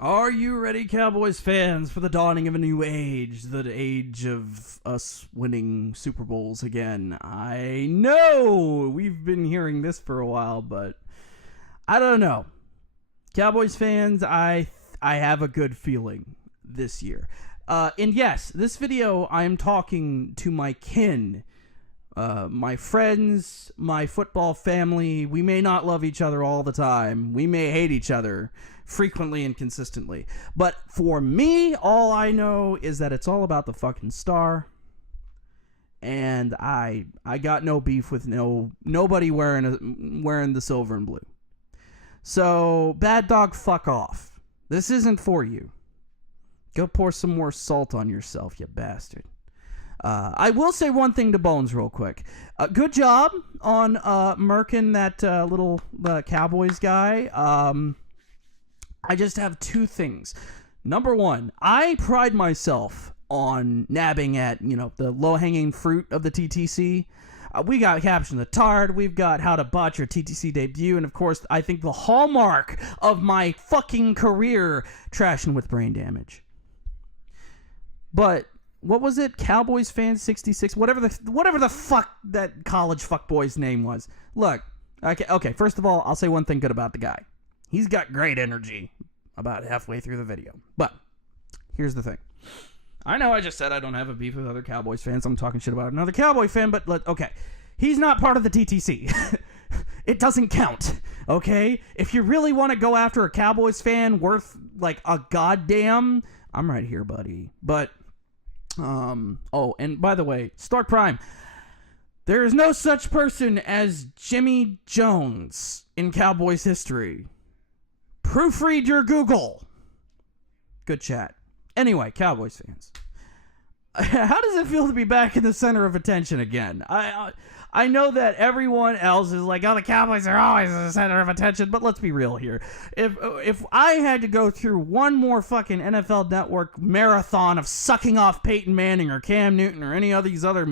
Are you ready, Cowboys fans, for the dawning of a new age? The age of us winning Super Bowls again. I know we've been hearing this for a while, but I don't know. Cowboys fans, I have a good feeling this year. And yes, this video I am talking to my kin, my friends, my football family. We may not love each other all the time. We may hate each other frequently and consistently. But for me, all I know is that it's all about the fucking star. And I got no beef with nobody wearing the silver and blue. So, bad dog, fuck off. This isn't for you. Go pour some more salt on yourself, you bastard. I will say one thing to Bones real quick. Good job on murking that little Cowboys guy. I just have two things. Number one, I pride myself on nabbing at, the low-hanging fruit of the TTC. We got Caption the Tard, we've got How to Botch Your TTC Debut, and of course, I think the hallmark of my fucking career, Trashing with Brain Damage. But what was it? Cowboys fan 66, whatever the fuck that college fuckboy's name was. Look, okay, first of all, I'll say one thing good about the guy. He's got great energy about halfway through the video. But here's the thing. I know I just said I don't have a beef with other Cowboys fans. I'm talking shit about another Cowboy fan, but okay. He's not part of the TTC. It doesn't count, okay? If you really want to go after a Cowboys fan worth like a goddamn, I'm right here, buddy. But oh, and by the way, Stark Prime, there is no such person as Jimmy Jones in Cowboys history. Proofread your Google. Good chat. Anyway, Cowboys fans, how does it feel to be back in the center of attention again? I know that everyone else is like, oh, the Cowboys are always in the center of attention, but let's be real here. If I had to go through one more fucking NFL Network marathon of sucking off Peyton Manning or Cam Newton or any of these other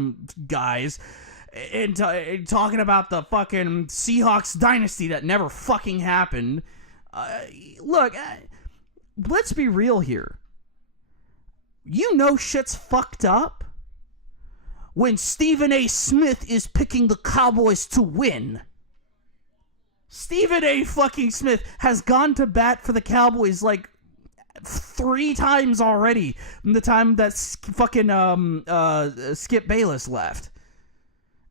guys and talking about the fucking Seahawks dynasty that never fucking happened, look, let's be real here. You know shit's fucked up when Stephen A. Smith is picking the Cowboys to win. Stephen A. fucking Smith has gone to bat for the Cowboys like 3 times already from the time that fucking Skip Bayless left.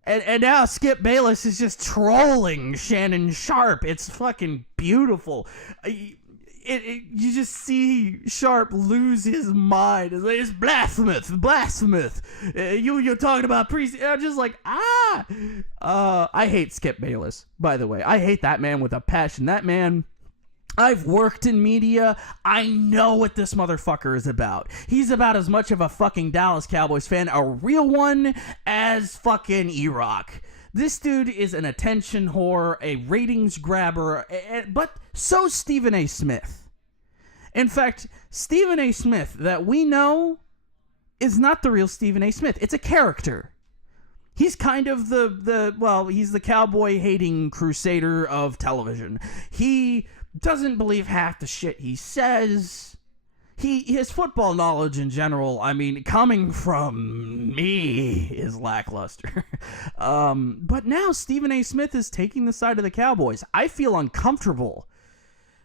And now Skip Bayless is just trolling Shannon Sharp. It's fucking beautiful. You just see Sharp lose his mind. It's blasphemous. You're talking about priest. I'm just like, I hate Skip Bayless, by the way. I hate that man with a passion. That man, I've worked in media. I know what this motherfucker is about. He's about as much of a fucking Dallas Cowboys fan, a real one, as fucking E-Rock. This dude is an attention whore, a ratings grabber, but so's Stephen A. Smith. In fact, Stephen A. Smith that we know is not the real Stephen A. Smith. It's a character. He's kind of he's the cowboy-hating crusader of television. He doesn't believe half the shit he says. His football knowledge in general, I mean, coming from me, is lackluster. But now Stephen A. Smith is taking the side of the Cowboys. I feel uncomfortable.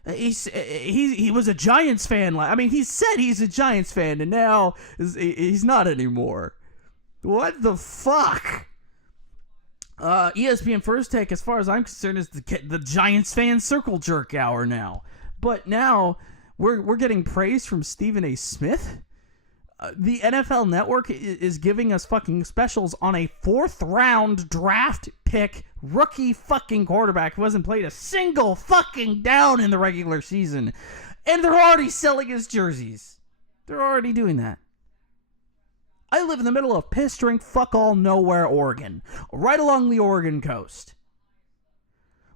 He was a Giants fan. I mean, he said he's a Giants fan, and now he's not anymore. What the fuck? ESPN First Take, as far as I'm concerned, is the Giants fan circle jerk hour now. But now we're getting praise from Stephen A. Smith. The NFL Network is giving us fucking specials on a 4th round draft pick rookie fucking quarterback who hasn't played a single fucking down in the regular season. And they're already selling his jerseys. They're already doing that. I live in the middle of piss drink fuck all nowhere Oregon, right along the Oregon coast.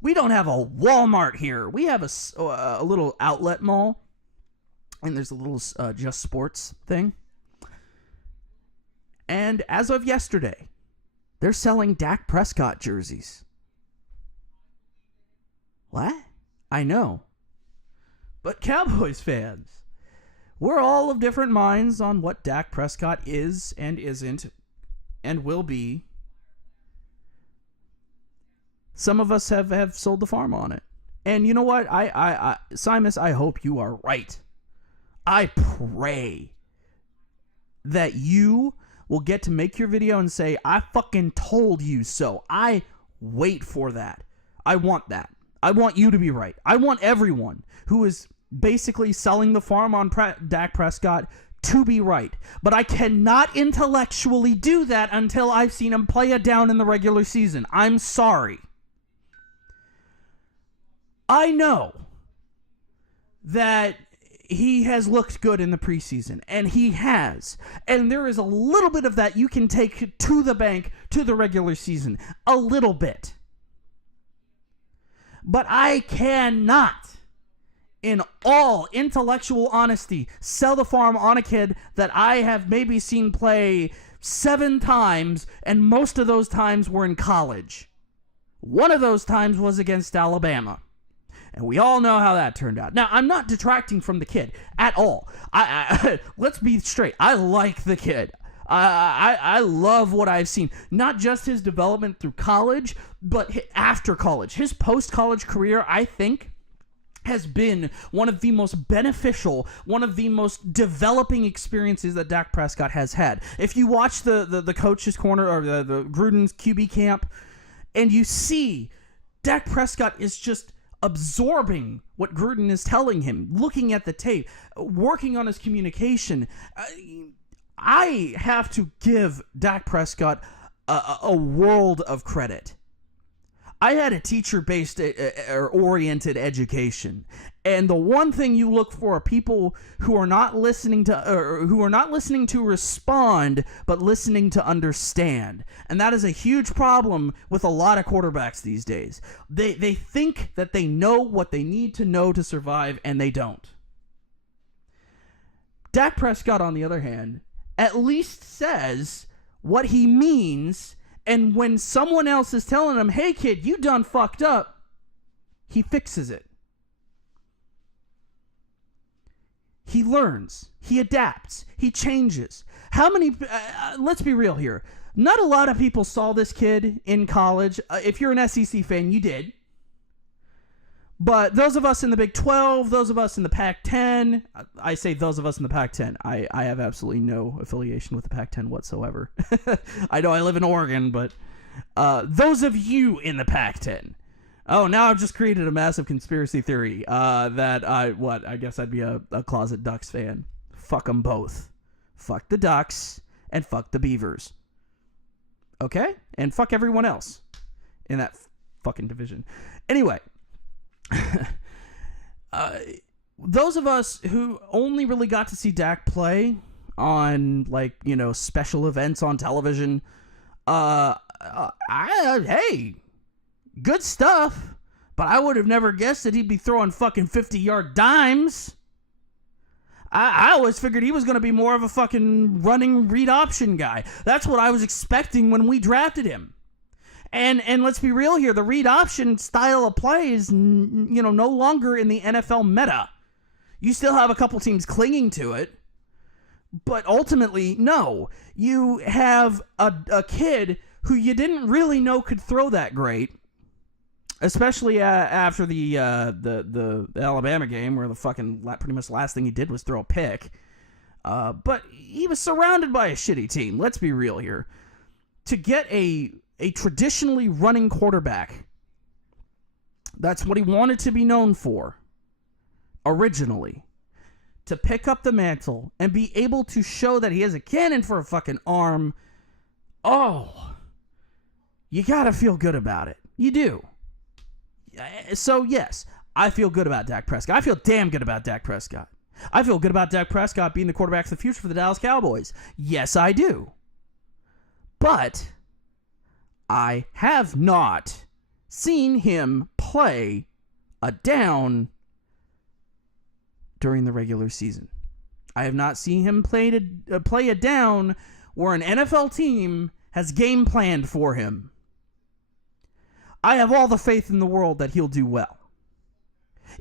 We don't have a Walmart here. We have a little outlet mall, and there's a little Just Sports thing. And as of yesterday, they're selling Dak Prescott jerseys. What? I know. But Cowboys fans, we're all of different minds on what Dak Prescott is and isn't and will be. Some of us have sold the farm on it. And you know what? Simus, I hope you are right. I pray that you will get to make your video and say, I fucking told you so. I wait for that. I want that. I want you to be right. I want everyone who is basically selling the farm on Dak Prescott to be right. But I cannot intellectually do that until I've seen him play it down in the regular season. I'm sorry. I know that he has looked good in the preseason, and he has. And there is a little bit of that you can take to the bank to the regular season. A little bit. But I cannot, in all intellectual honesty, sell the farm on a kid that I have maybe seen play 7 times, and most of those times were in college. One of those times was against Alabama. And we all know how that turned out. Now, I'm not detracting from the kid at all. Let's be straight. I like the kid. I love what I've seen. Not just his development through college, but after college. His post-college career, I think, has been one of the most beneficial, one of the most developing experiences that Dak Prescott has had. If you watch the coach's corner or the Gruden's QB camp, and you see Dak Prescott is just absorbing what Gruden is telling him, looking at the tape, working on his communication. I have to give Dak Prescott a world of credit. I had a teacher-based or oriented education, and the one thing you look for are people who are not listening to respond, but listening to understand. And that is a huge problem with a lot of quarterbacks these days. They think that they know what they need to know to survive, and they don't. Dak Prescott, on the other hand, at least says what he means. And when someone else is telling him, hey, kid, you done fucked up, he fixes it. He learns. He adapts. He changes. How many... let's be real here. Not a lot of people saw this kid in college. If you're an SEC fan, you did. But those of us in the Big 12, those of us in the Pac-10, I say those of us in the Pac-10. I have absolutely no affiliation with the Pac-10 whatsoever. I know I live in Oregon, but those of you in the Pac-10. Oh, now I've just created a massive conspiracy theory that I guess I'd be a closet Ducks fan. Fuck them both. Fuck the Ducks and fuck the Beavers. Okay? And fuck everyone else in that fucking division. Anyway. Those of us who only really got to see Dak play on, special events on television, hey, good stuff, but I would have never guessed that he'd be throwing fucking 50-yard dimes. I always figured he was going to be more of a fucking running read option guy. That's what I was expecting when we drafted him. And let's be real here, the read option style of play is, no longer in the NFL meta. You still have a couple teams clinging to it, but ultimately, no. You have a kid who you didn't really know could throw that great, especially after the Alabama game, where the fucking pretty much last thing he did was throw a pick. But he was surrounded by a shitty team. Let's be real here. To get a traditionally running quarterback, that's what he wanted to be known for originally, to pick up the mantle and be able to show that he has a cannon for a fucking arm. Oh, you gotta feel good about it. You do. So yes, I feel good about Dak Prescott. I feel damn good about Dak Prescott. I feel good about Dak Prescott being the quarterback of the future for the Dallas Cowboys. Yes, I do. But I have not seen him play a down during the regular season. I have not seen him play a down where an NFL team has game planned for him. I have all the faith in the world that he'll do well.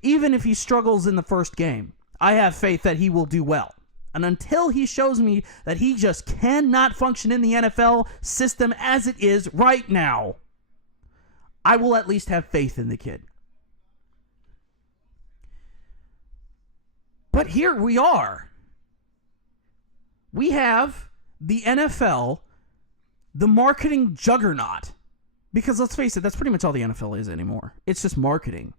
Even if he struggles in the first game, I have faith that he will do well. And until he shows me that he just cannot function in the NFL system as it is right now, I will at least have faith in the kid. But here we are. We have the NFL, the marketing juggernaut. Because let's face it, that's pretty much all the NFL is anymore. It's just marketing.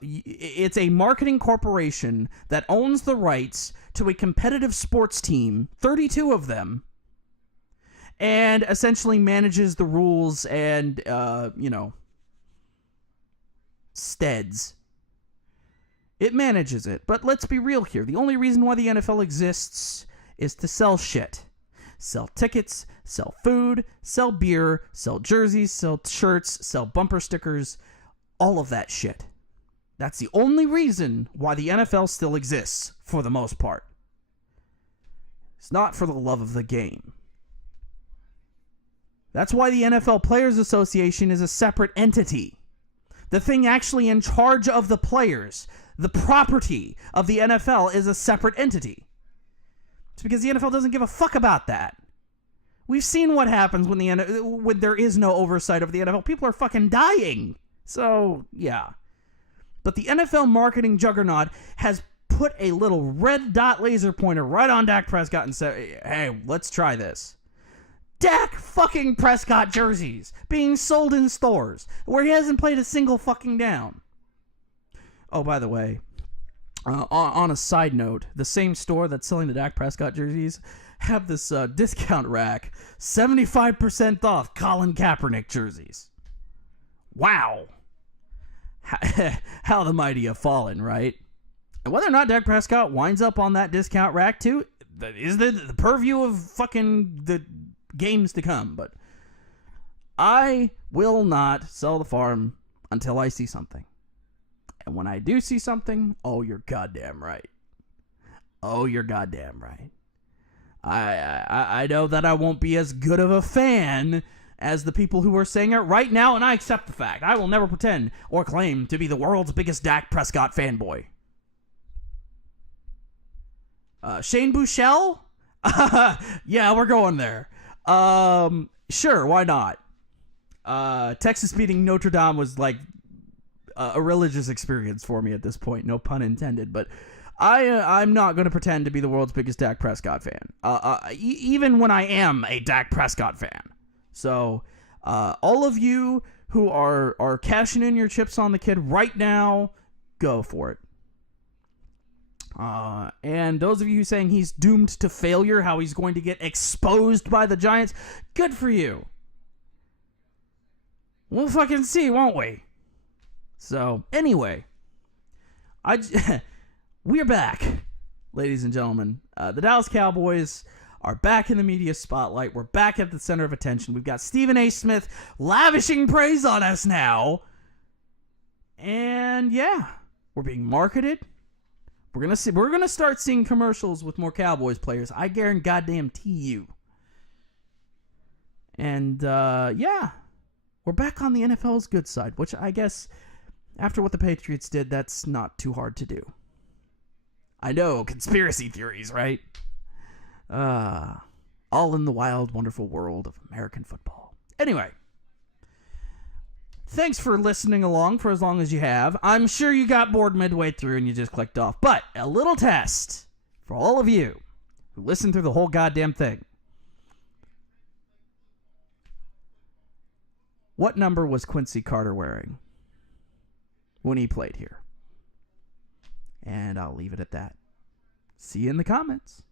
It's a marketing corporation that owns the rights to a competitive sports team, 32 of them, and essentially manages the rules and, steads. It manages it. But let's be real here. The only reason why the NFL exists is to sell shit. Sell tickets, sell food, sell beer, sell jerseys, sell shirts, sell bumper stickers, all of that shit. That's the only reason why the NFL still exists, for the most part. It's not for the love of the game. That's why the NFL Players Association is a separate entity. The thing actually in charge of the players, the property of the NFL, is a separate entity. It's because the NFL doesn't give a fuck about that. We've seen what happens when there is no oversight of the NFL. People are fucking dying. So, yeah. But the NFL marketing juggernaut has put a little red dot laser pointer right on Dak Prescott and said, hey, let's try this. Dak fucking Prescott jerseys being sold in stores where he hasn't played a single fucking down. Oh, by the way, on a side note, the same store that's selling the Dak Prescott jerseys have this discount rack, 75% off Colin Kaepernick jerseys. Wow. How the mighty have fallen, right? And whether or not Dak Prescott winds up on that discount rack too is the purview of fucking the games to come. But I will not sell the farm until I see something. And when I do see something, oh, you're goddamn right. Oh, you're goddamn right. I know that I won't be as good of a fan as the people who are saying it right now, and I accept the fact. I will never pretend or claim to be the world's biggest Dak Prescott fanboy. Shane Buechele? Yeah, we're going there. Sure, why not? Texas beating Notre Dame was like a religious experience for me at this point, no pun intended, but I'm not going to pretend to be the world's biggest Dak Prescott fan, even when I am a Dak Prescott fan. So, all of you who are cashing in your chips on the kid right now, go for it. And those of you who saying he's doomed to failure, how he's going to get exposed by the Giants, good for you. We'll fucking see, won't we? So, anyway, we're back, ladies and gentlemen. The Dallas Cowboys are back in the media spotlight. We're back at the center of attention. We've got Stephen A. Smith lavishing praise on us now. And yeah, we're being marketed. We're gonna start seeing commercials with more Cowboys players. I guarantee you. And yeah, we're back on the NFL's good side, which I guess after what the Patriots did, that's not too hard to do. I know, conspiracy theories, right? All in the wild, wonderful world of American football. Anyway, thanks for listening along for as long as you have. I'm sure you got bored midway through and you just clicked off. But a little test for all of you who listened through the whole goddamn thing. What number was Quincy Carter wearing when he played here? And I'll leave it at that. See you in the comments.